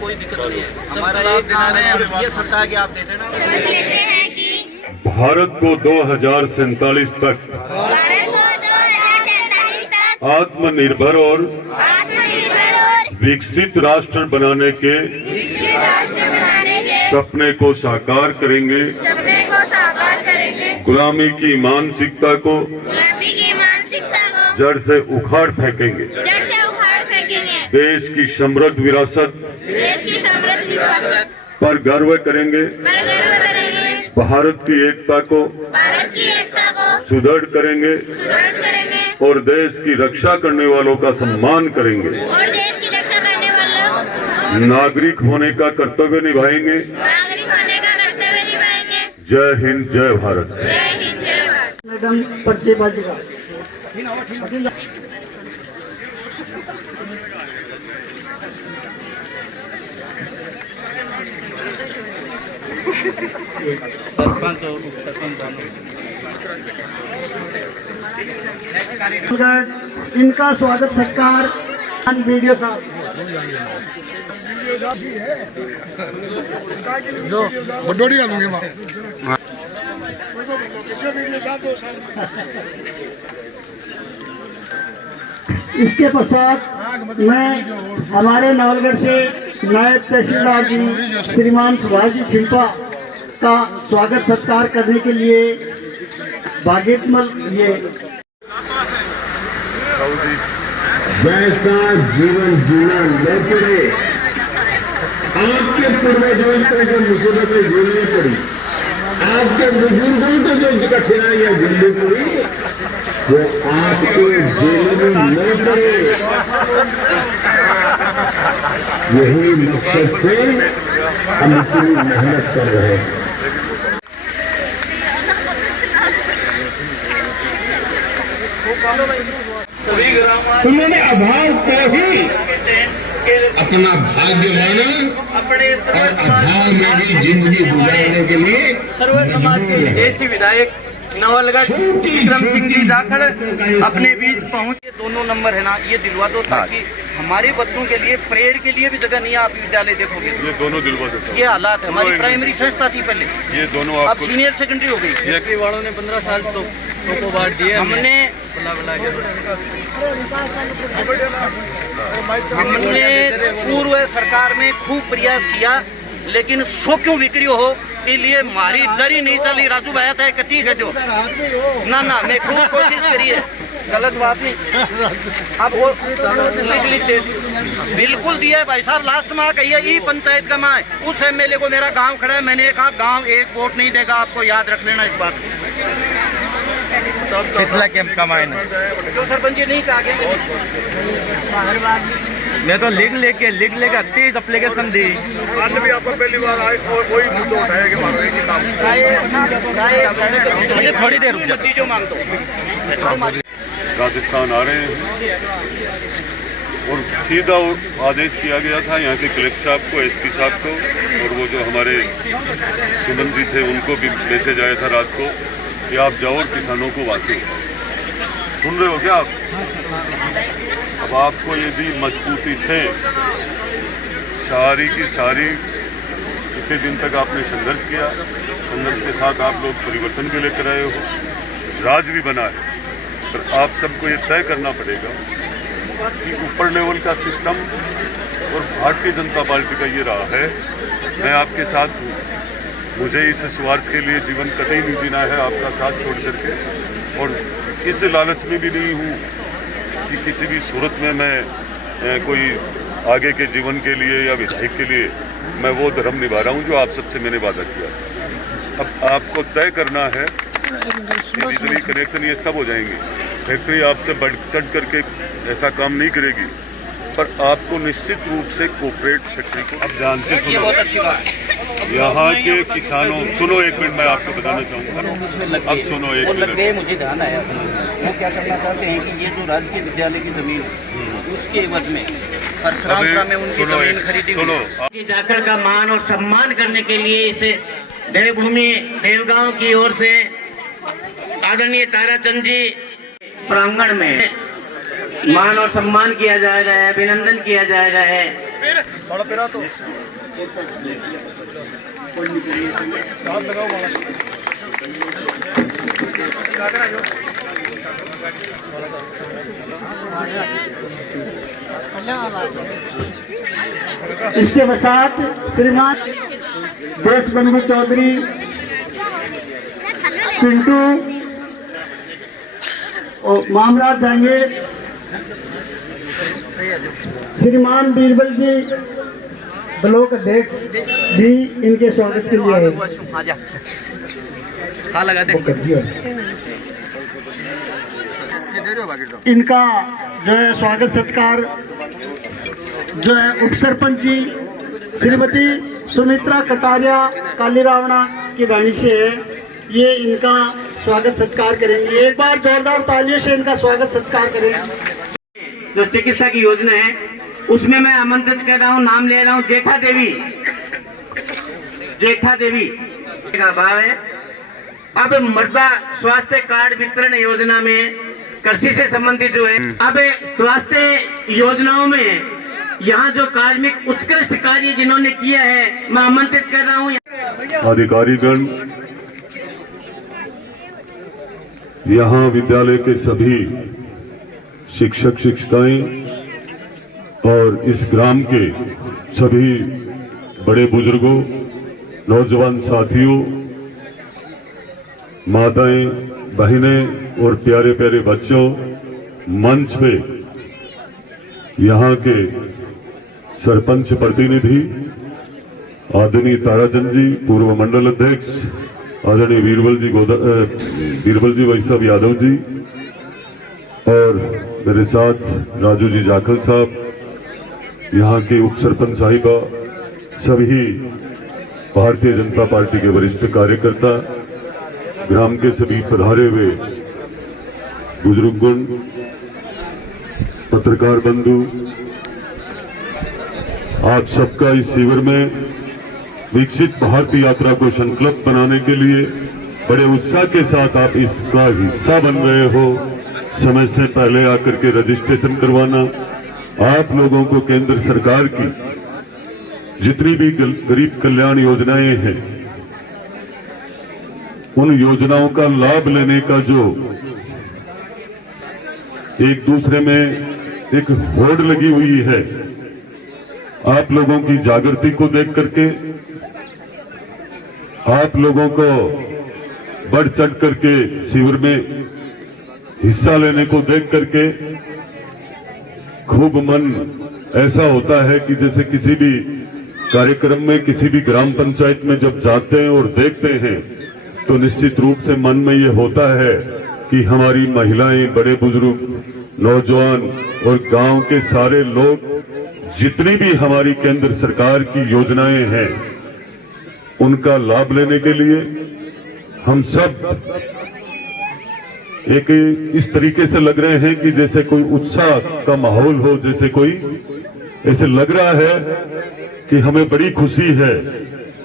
कोई दिक्कत नहीं है। हमारा एक काम है, ये सत्ता कि आप दे देना। लेते हैं कि भारत को 2047 तक आत्मनिर्भर और विकसित राष्ट्र बनाने के सपने को साकार करेंगे। गुलामी की मानसिकता को जड़ से उखाड़ फेंकेंगे। देश की समृद्ध विरासत पर गर्व करेंगे। भारत की एकता को सुदृढ़ करेंगे और देश की रक्षा करने वालों का सम्मान करेंगे। नागरिक होने का कर्तव्य निभाएंगे। जय हिंद, जय भारत। मैडम पर्चे बाजेगा। सरपंच और उपसरपंच इनका स्वागत सत्कार वीडियो साहब बडोड़ी का दूंगे मां। इसके पश्चात मैं हमारे नवलगढ़ से नायब तहसीलदार जी श्रीमान सुभाष जी छिंपा का स्वागत सत्कार करने के लिए भागीरथमल ये वैसा जीवन जीना न पड़े। आपके पूर्वजों को जो मुसीबतें झेलनी पड़ी, आपके बुजुर्गों को जो कठिनाइयां झेलनी पड़ी, वो आपको झेलनी न पड़े। यही मकसद से हम इतनी मेहनत कर रहे हैं। उन्होंने अभाव को ही अपना भाग्य माना और अभाव में भी जिंदगी गुजारने के लिए सर्व समाज के देशी विधायक नवलगढ़ विक्रम सिंह जी जाखड़ अपने बीच पहुंचे। दोनों नंबर है ना, ये दिलवा दो ताकि हमारे बच्चों के लिए प्रेयर के लिए भी जगह नहीं है। आप विद्यालय देखोगे ये दोनों दिलवा देता हूं। ये हालात है। हमारी प्राइमरी संस्था थी पहले, ये दोनों अब सीनियर सेकेंडरी हो गई। ये वालों ने 15 साल चौको बांट दिए। हमने पूर्व सरकार में खूब प्रयास किया, लेकिन सो क्यों बिक्री हो के लिए हमारी दर ही नहीं चली। राजू भाई था कती है जो ना मैं खूब कोशिश करी है, गलत बात नहीं। अब वो बिल्कुल दिया है भाई साहब। लास्ट में कहिए ई पंचायत का माँ उस एमएलए को मेरा गांव खड़ा है, मैंने कहा गांव एक वोट नहीं देगा, आपको याद रख लेना इस बात को। पिछला कैंप का मायने जो सरपंच जी नहीं कहा मैं तो लिख लेके 30 एप्लीकेशन दी। आज भी आपको पहली बार आए और कोई मुद्दा उठाया कि मारो एक ही काम। मुझे थोड़ी देर रुक जल्दी जो मांग दो। राजस्थान आ रहे हैं और सीधा आदेश किया गया था यहाँ के कलेक्टर साहब को, एसपी साहब को, और वो जो हमारे सुमन जी थे उनको भी मैसेज आया था रात को कि आप जाओ और किसानों को वासी। सुन रहे हो क्या आप? अब आपको यदि मजबूती से सारी की सारी इतने दिन तक आपने संघर्ष किया, संघर्ष के साथ आप लोग परिवर्तन भी लेकर आए हो, राज भी बना है, पर आप सबको ये तय करना पड़ेगा कि ऊपर लेवल का सिस्टम और भारतीय जनता पार्टी का ये रहा है, मैं आपके साथ हूँ। मुझे इस स्वार्थ के लिए जीवन कतई नहीं जीना है आपका साथ छोड़ करके, और इस लालच में भी नहीं हूँ कि किसी भी सूरत में मैं कोई आगे के जीवन के लिए या विधायक के लिए मैं वो धर्म निभा रहा हूँ जो आप सबसे मैंने वादा किया था। अब आपको तय करना है, बिजली कनेक्शन ये सब हो जाएंगे, फैक्ट्री आपसे बढ़ चढ़ करके ऐसा काम नहीं करेगी, पर आपको निश्चित रूप से कोऑपरेट फैक्ट्री को अब ध्यान से सुनो। बहुत अच्छी बात है। यहाँ के किसानों, सुनो एक मिनट, मैं आपको बताना चाहूँगा। अब सुनो एक मिनट। मुझे ध्यान आया, वो क्या करना चाहते हैं कि ये जो राजकीय विद्यालय की जमीन है उसके एवज में परशुरामपुरा में उनकी जमीन खरीदी। सुनो, जाखड़ का मान और सम्मान करने के लिए इस देवभूमि देवगांव की ओर से आदरणीय ताराचंद जी प्रांगण में मान और सम्मान किया जा रहा है, अभिनंदन किया जा रहा है। इसके पश्चात श्रीमान देश बंधु चौधरी पिंटू और मामराज जाएंगे। श्रीमान बीरबल जी ब्लॉक अध्यक्ष भी इनके स्वागत के लिए है। आजा हाँ लगा दे। इनका जो है स्वागत सत्कार जो है उप सरपंच जी श्रीमती सुमित्रा कटारिया कालीरावणा की वाणी से है, ये इनका स्वागत सत्कार करेंगे। एक बार जोरदार तालियों से इनका स्वागत सत्कार करेंगे। जो चिकित्सा की योजना है उसमें मैं आमंत्रित कर रहा हूँ, नाम ले रहा हूँ जेठा देवी का भाव है। अब मृदा स्वास्थ्य कार्ड वितरण योजना में कृषि से संबंधित जो है, अब स्वास्थ्य योजनाओं में यहाँ जो कार्मिक उत्कृष्ट कार्य जिन्होंने किया है, मैं आमंत्रित कर रहा हूँ। अधिकारीगण, यहाँ विद्यालय के सभी शिक्षक शिक्षिकाएं और इस ग्राम के सभी बड़े बुजुर्गों, नौजवान साथियों, माताएं, बहनें और प्यारे प्यारे बच्चों, मंच पे यहाँ के सरपंच प्रतिनिधि आदरणीय ताराचंद जी, पूर्व मंडल अध्यक्ष आदरणीय बीरबल जी वैष्णव यादव जी, और मेरे साथ राजू जी जाखल साहब, यहाँ के उप सरपंच साहिबा, सभी भारतीय जनता पार्टी के वरिष्ठ कार्यकर्ता, ग्राम के सभी पधारे हुए बुजुर्गगण, पत्रकार बंधु, आप सबका इस शिविर में विकसित भारत यात्रा को संकल्प बनाने के लिए बड़े उत्साह के साथ आप इसका हिस्सा बन रहे हो। समय से पहले आकर के रजिस्ट्रेशन करवाना, आप लोगों को केंद्र सरकार की जितनी भी गरीब कल्याण योजनाएं हैं, उन योजनाओं का लाभ लेने का जो एक दूसरे में एक होड़ लगी हुई है, आप लोगों की जागृति को देख करके, आप लोगों को बढ़ चढ़ करके शिविर में हिस्सा लेने को देख करके खूब मन ऐसा होता है कि जैसे किसी भी कार्यक्रम में, किसी भी ग्राम पंचायत में जब जाते हैं और देखते हैं तो निश्चित रूप से मन में ये होता है कि हमारी महिलाएं, बड़े बुजुर्ग, नौजवान और गांव के सारे लोग, जितनी भी हमारी केंद्र सरकार की योजनाएं हैं, उनका लाभ लेने के लिए हम सब एक इस तरीके से लग रहे हैं कि जैसे कोई उत्साह का माहौल हो, जैसे कोई ऐसे लग रहा है कि हमें बड़ी खुशी है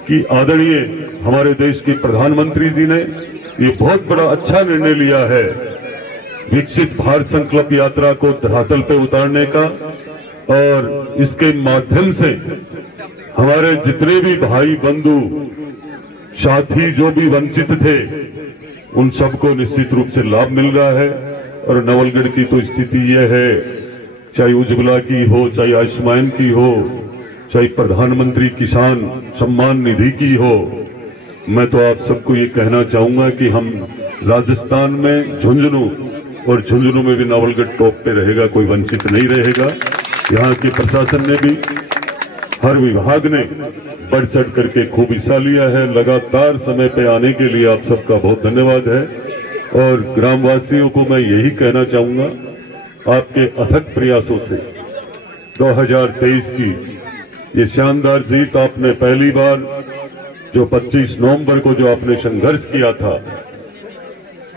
कि आदरणीय हमारे देश के प्रधानमंत्री जी ने ये बहुत बड़ा अच्छा निर्णय लिया है विकसित भारत संकल्प यात्रा को धरातल पे उतारने का, और इसके माध्यम से हमारे जितने भी भाई बंधु साथी जो भी वंचित थे, उन सबको निश्चित रूप से लाभ मिल रहा है। और नवलगढ़ की तो स्थिति यह है, चाहे उज्ज्वला की हो, चाहे आयुष्मान की हो, चाहे प्रधानमंत्री किसान सम्मान निधि की हो, मैं तो आप सबको ये कहना चाहूंगा कि हम राजस्थान में झुंझुनू, और झुंझुनू में भी नवलगढ़ टॉप पे रहेगा, कोई वंचित नहीं रहेगा। यहाँ के प्रशासन ने भी, हर विभाग ने बढ़ चढ़ करके खूब हिस्सा लिया है। लगातार समय पे आने के लिए आप सबका बहुत धन्यवाद है। और ग्रामवासियों को मैं यही कहना चाहूंगा, आपके अथक प्रयासों से 2023 की ये शानदार जीत, आपने पहली बार जो 25 नवंबर को जो आपने संघर्ष किया था,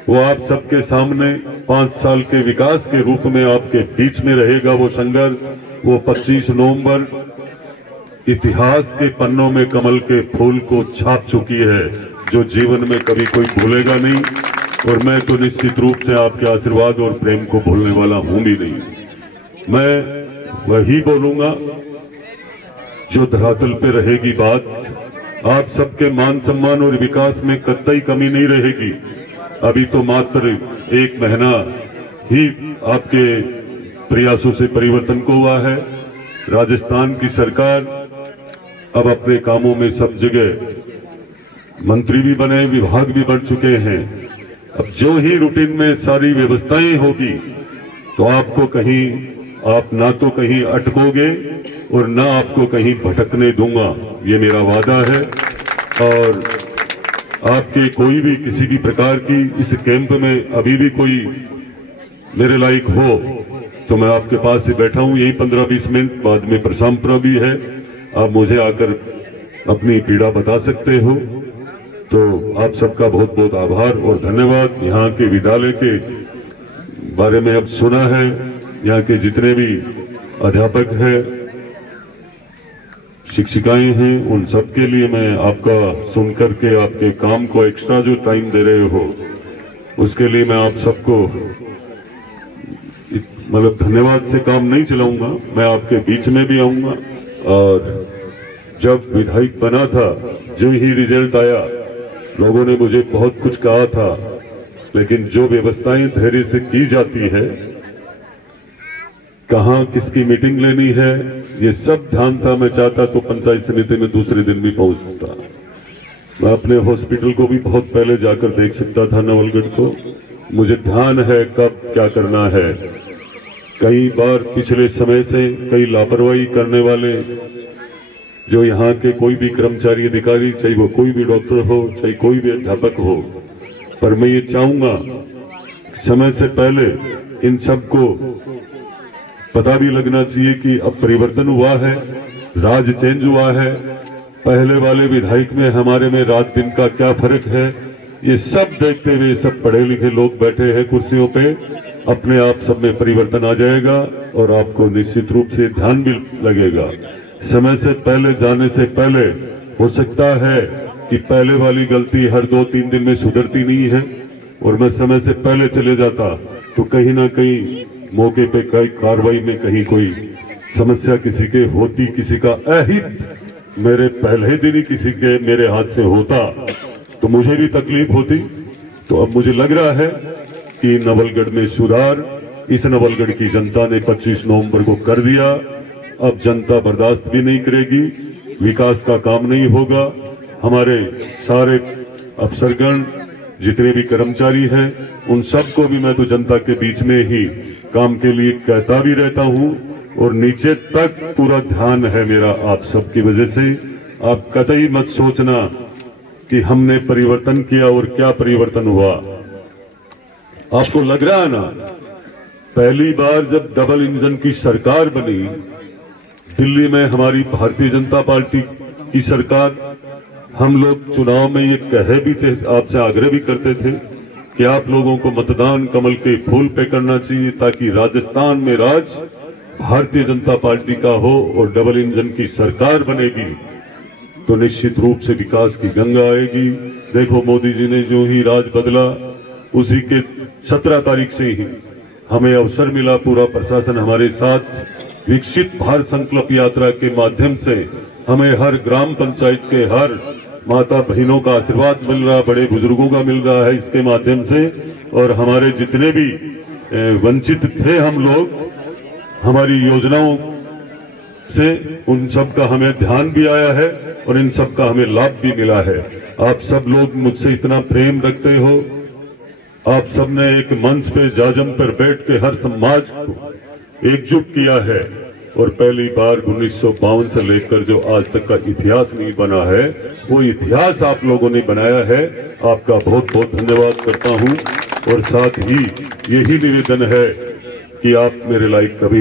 वो आप सबके सामने 5 साल के विकास के रूप में आपके बीच में रहेगा। वो संघर्ष, वो 25 नवंबर इतिहास के पन्नों में कमल के फूल को छाप चुकी है, जो जीवन में कभी कोई भूलेगा नहीं। और मैं तो निश्चित रूप से आपके आशीर्वाद और प्रेम को भूलने वाला हूं भी नहीं। मैं वही बोलूंगा जो धरातल पे रहेगी बात। आप सबके मान सम्मान और विकास में कतई कमी नहीं रहेगी। अभी तो मात्र 1 महीना ही आपके प्रयासों से परिवर्तन को हुआ है। राजस्थान की सरकार अब अपने कामों में सब जगह मंत्री भी बने, विभाग भी बढ़ चुके हैं। अब जो ही रूटीन में सारी व्यवस्थाएं होगी तो आपको कहीं आप ना तो कहीं अटकोगे और ना आपको कहीं भटकने दूंगा, ये मेरा वादा है। और आपके कोई भी किसी भी प्रकार की इस कैंप में अभी भी कोई मेरे लायक हो तो मैं आपके पास ही बैठा हूं। यही 15-20 मिनट बाद में प्रशांतपुरा भी है, आप मुझे आकर अपनी पीड़ा बता सकते हो। तो आप सबका बहुत बहुत आभार और धन्यवाद। यहाँ के विद्यालय के बारे में अब सुना है, यहाँ के जितने भी अध्यापक हैं, शिक्षिकाएं हैं, उन सब के लिए मैं आपका सुनकर के आपके काम को एक्स्ट्रा जो टाइम दे रहे हो उसके लिए मैं आप सबको मतलब धन्यवाद से काम नहीं चलाऊंगा। मैं आपके बीच में भी आऊंगा। और जब विधायक बना था, जो ही रिजल्ट आया, लोगों ने मुझे बहुत कुछ कहा था, लेकिन जो व्यवस्थाएं धैर्य से की जाती है, कहाँ किसकी मीटिंग लेनी है, ये सब ध्यान था। मैं चाहता तो पंचायत समिति में दूसरे दिन भी पहुंचता। मैं अपने हॉस्पिटल को भी बहुत पहले जाकर देख सकता था, नवलगढ़ को। मुझे ध्यान है कब क्या करना है। कई बार पिछले समय से कई लापरवाही करने वाले जो यहाँ के कोई भी कर्मचारी अधिकारी, चाहे वो कोई भी डॉक्टर हो, चाहे कोई भी अध्यापक हो, पर मैं ये चाहूंगा समय से पहले इन सबको पता भी लगना चाहिए कि अब परिवर्तन हुआ है, राज चेंज हुआ है। पहले वाले विधायक में हमारे में रात दिन का क्या फर्क है, ये सब देखते हुए सब पढ़े लिखे लोग बैठे हैं कुर्सियों पे, अपने आप सब में परिवर्तन आ जाएगा और आपको निश्चित रूप से ध्यान भी लगेगा। समय से पहले जाने से पहले हो सकता है कि पहले वाली गलती हर 2-3 दिन में सुधरती नहीं है, और मैं समय से पहले चले जाता तो कहीं ना कहीं मौके पे कई कार्रवाई में कहीं कोई समस्या किसी के होती, किसी का अहित मेरे पहले दिन ही किसी के मेरे हाथ से होता तो मुझे भी तकलीफ होती। तो अब मुझे लग रहा है कि नवलगढ़ में सुधार इस नवलगढ़ की जनता ने 25 नवंबर को कर दिया। अब जनता बर्दाश्त भी नहीं करेगी, विकास का काम नहीं होगा। हमारे सारे अफसरगण, जितने भी कर्मचारी हैं, उन सबको भी मैं तो जनता के बीच में ही काम के लिए कहता भी रहता हूं, और नीचे तक पूरा ध्यान है मेरा आप सबकी वजह से। आप कतई मत सोचना कि हमने परिवर्तन किया और क्या परिवर्तन हुआ। आपको लग रहा है ना, पहली बार जब डबल इंजन की सरकार बनी दिल्ली में, हमारी भारतीय जनता पार्टी की सरकार, हम लोग चुनाव में ये कहे भी थे, आपसे आग्रह भी करते थे कि आप लोगों को मतदान कमल के फूल पे करना चाहिए ताकि राजस्थान में राज भारतीय जनता पार्टी का हो और डबल इंजन की सरकार बनेगी तो निश्चित रूप से विकास की गंगा आएगी। देखो, मोदी जी ने जो ही राज बदला, उसी के 17 तारीख से ही हमें अवसर मिला, पूरा प्रशासन हमारे साथ, विकसित भारत संकल्प यात्रा के माध्यम से हमें हर ग्राम पंचायत के हर माता बहनों का आशीर्वाद मिल रहा, बड़े बुजुर्गों का मिल रहा है इसके माध्यम से। और हमारे जितने भी वंचित थे हम लोग, हमारी योजनाओं से उन सब का हमें ध्यान भी आया है और इन सब का हमें लाभ भी मिला है। आप सब लोग मुझसे इतना प्रेम रखते हो। आप सब ने एक मंच पे जाजम पर बैठ के हर समाज को एकजुट किया है, और पहली बार 1952 से लेकर जो आज तक का इतिहास नहीं बना है, वो इतिहास आप लोगों ने बनाया है। आपका बहुत बहुत धन्यवाद करता हूं, और साथ ही यही निवेदन है कि आप मेरे लायक कभी